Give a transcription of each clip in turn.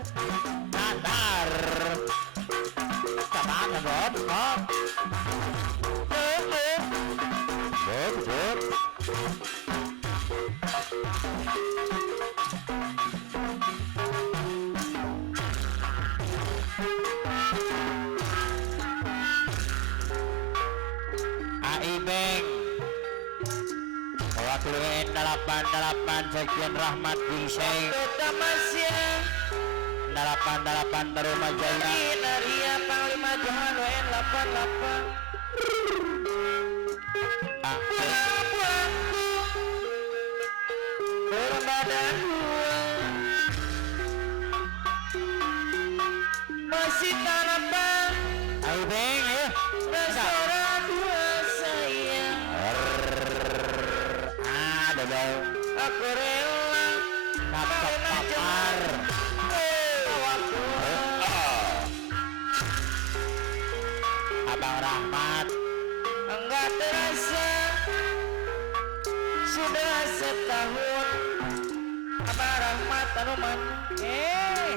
Nadar. Kemana Bob? Bob. Bob. Aibeng wakilin 88 Sekian Rahmat Gingseng Tamasya 88 Tarumajaya Naria Panglima Johan WN 88 Berbadan masih tanapan Aibeng restoran dua sayang Dodol aku rela Papar Abang Rahmat enggak terasa sudah setahun Abang Rahmat Tanuman mulai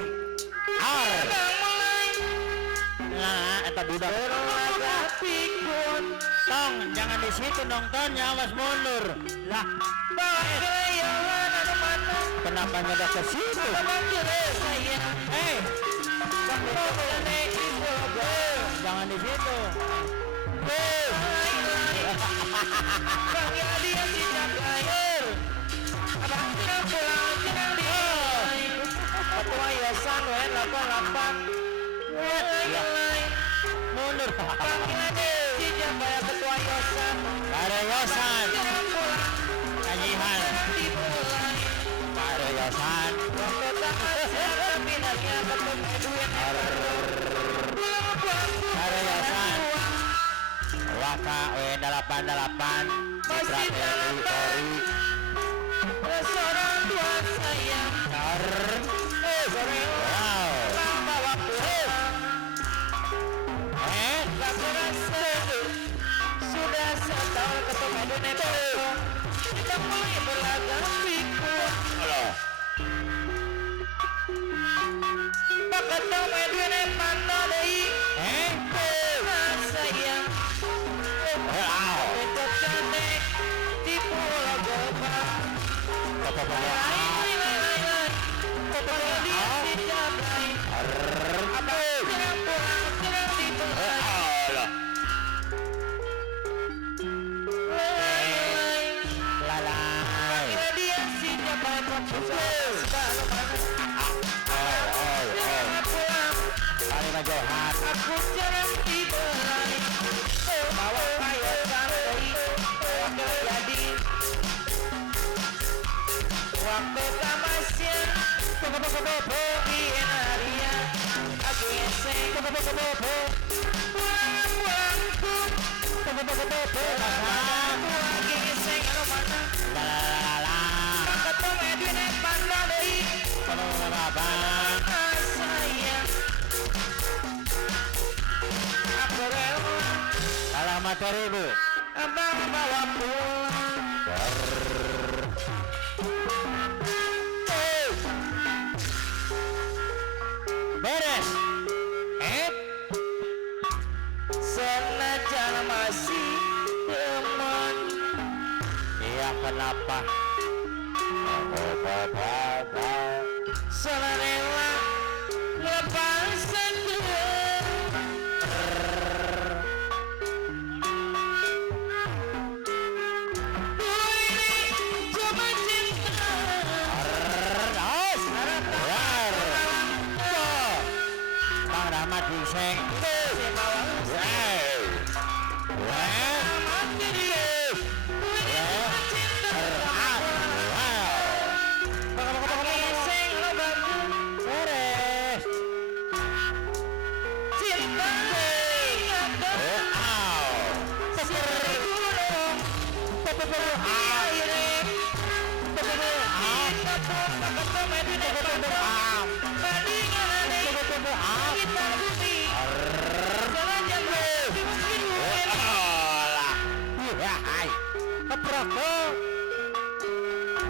nah eta budak berlaga pikun tong jangan di situ dong tonnya awas mundur lah bawa kelayawan anu mana kenapa nyedok ke situ panggil sayang sampai ibu jangan di situ panggil dia tidak air abang tidak pulang tidak dia ketua yayasan WN 88 mundur panggil dia tidak bayar ketua yayasan ada yosan tidak pulang kajihan dimulai ada yosan waktu tamasya pinahnya ketemu duit ada yosan waka W88 Mitra TNI Polri restoran dua sayang wow bawa pulang gak terasa sudah setahun ketemu Indonesia kita mulai berlaga pikun pak ketemu Indonesia mana deh sayang itu cantik di pulau Gebang aku jarang dibelai bawa kayu santai jadi waktu tamasya di Naria aku eseng pulang-pulangku aku lagi eseng anu mana ketemu Edwin Panda deui sayang aku rela alamat ribu abang bawa pulang beres senajan masih teman iya kenapa selarela lepas Bang Rahmat Gingseng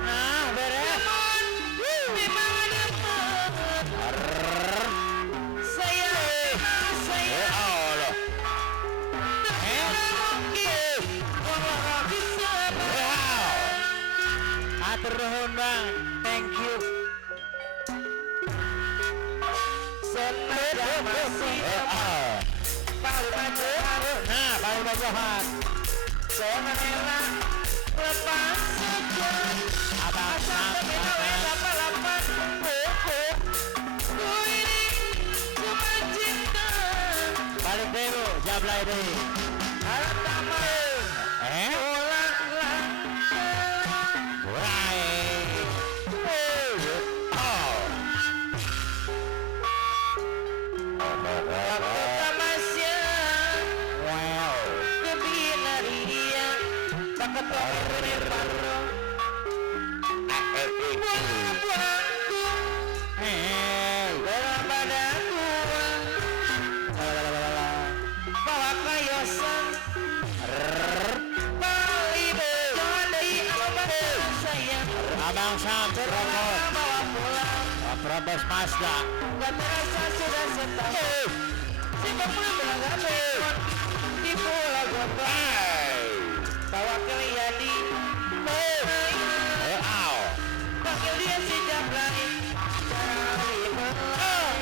nah beres masih Panglima Johan. Nah, Panglima Johan. Zona merah lepas saja. Abang Asal pembina W88 ku ini cuma cinta. balik dulu, jablay deh. Harap tak mau ulang Right. Oh. waktu tamasya Wow. kebina dia tak ketemu paro. Buang-buangku Hey. dalam badanku bawa kayosan Bali jangan dari alamat sayang Abang Sam, Probos. bawa pulang Probos Mazda. gak terasa sudah setahun si pemula berangkat di pulau Gobang bawa Keliyadi Wow. panggil dia si Jablay cari pelang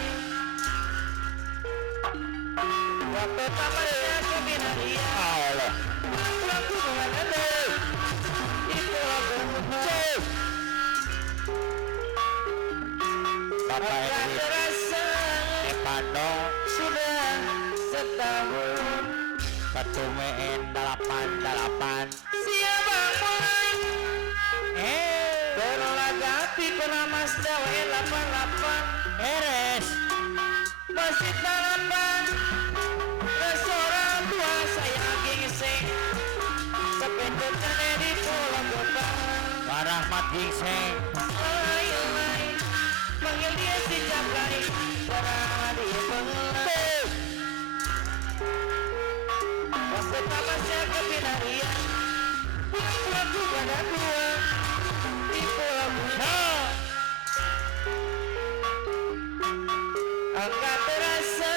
waktu tamatnya kebina dia Allah. pulang ku menghadapi di pulau Gobang Bapak gak Edwin terasa Epando sudah setahun Ketumein 88. siapa mulai berolahraga kurang Mazda W88 Eres. masih tanaman restoran tua saya gingseng sependeknya di pulau Gobang Pak Rahmat Gingseng. lai panggil dia si Jablay darah di pengelang waktu tamasnya kebinarian pulang-pulang ku pada dua di pulau Gobang angkat terasa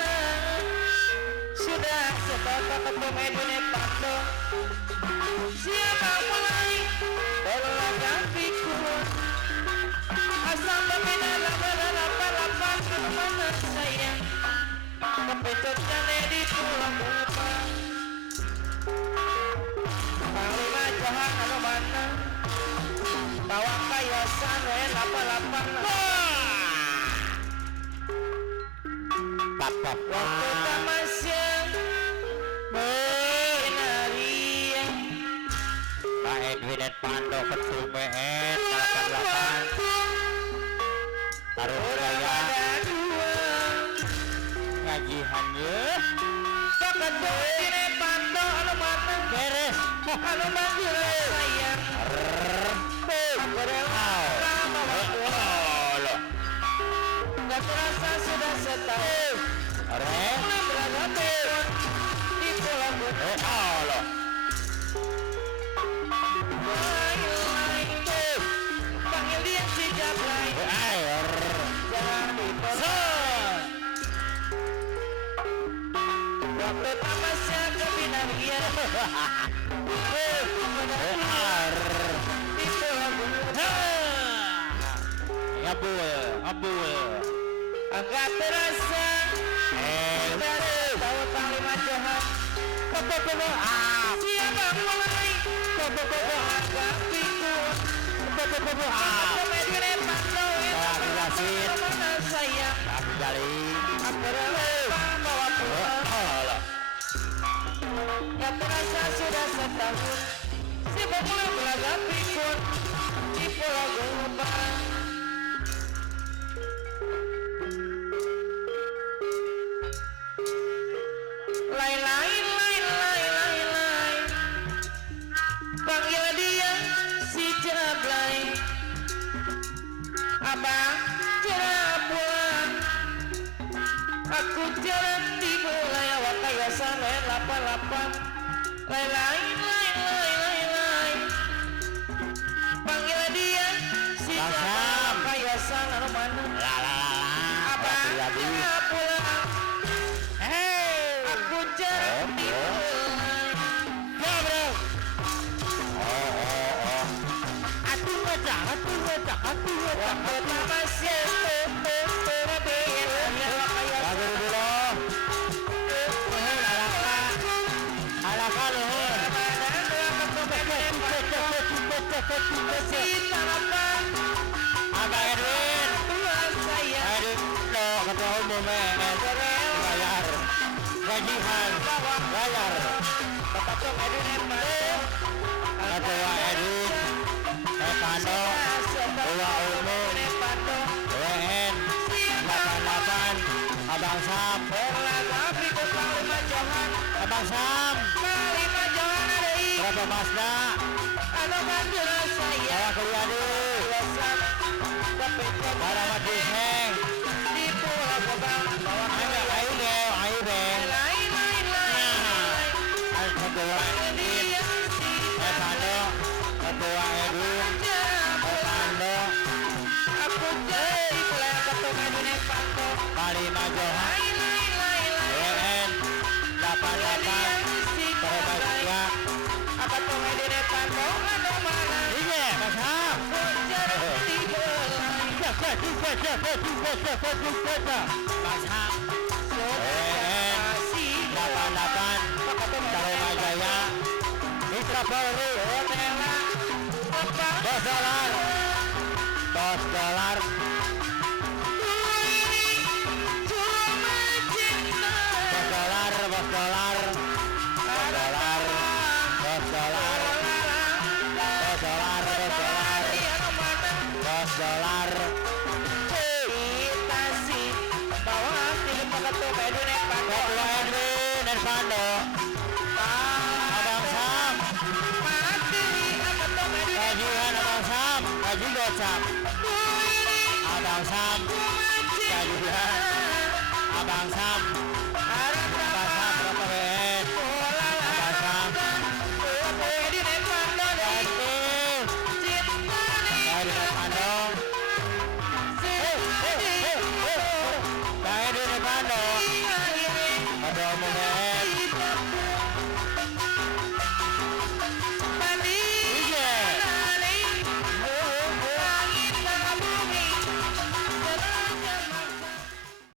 sudah setahun ketemu Edwin Epando siapa mulai berolahraga pikul asal pembina 88 ke mana sayang kepecotnya di pulau Gobang Panglima Johan anu mana bawa kayosan W88 Bapak waktu tamasya menari Pak Edwin Epando Ketumein 88. Taruh raya ada dua ngajihan ye. pakat Edwin Epando anu mana Beres. anu bantu sayang aku rela bawa pulang Allah. gak terasa sudah setahun Rek. mulai berangkat di pulau Gobang Allah. panggil dia si Jablay Air. jangan dipegang waktu tamasya kebinarian Air. di pulau Gobang Abul, abul. agak terasa dari tahun Panglima Johan siapa mulai agak pikul Edwin Epando mana sayang Aku gali. aku rela bawa pulang Allah. gak terasa sudah setahun si pemula belaga pikul di pulau Gobang lain panggil dia si Jablay abang jangan pulang aku jalan di mulai awak kayasan W88 lain panggil dia si Bang Jablay Sam. kayasan anu mana La la la la. abang Lagi. jangan pulang Hey. aku jalan di mulai Ya bro. Oh. Atuh ngecak. waktu tamasya Bagus dulu. Ketua Umum bayar. Gajian bayar. Papatung Edwin Epando. Ketua Edwin Epando. Ketua Umum WN 88 Abang Sam. Berlaga berikut Panglima Johan. Abang Sam Panglima Johan ada i. berapa Mazda? Anu bantu saya. Bawa kuliah di Biasa. Tapi Para mati heng. di Pulau Gebang. Bawa Ayo deh, ayo deh. lain. Ketua Edwin Epando. Ketua Edwin Epando. Aku jadi pelayan Ketua Edwin Epando. Panglima Johan WN 88 Terbaca. Apa tuh Edwin Epando? Anu mana? Iya, Bang Sam. Jarang dibelai. Bang Sam WN 88 Tarema Jaya Mitra Polri $2 $2 Ketua Edwin Epando. Abang Sam gajian Abang Sam gaji gocap. Abang Sam gajian Abang Sam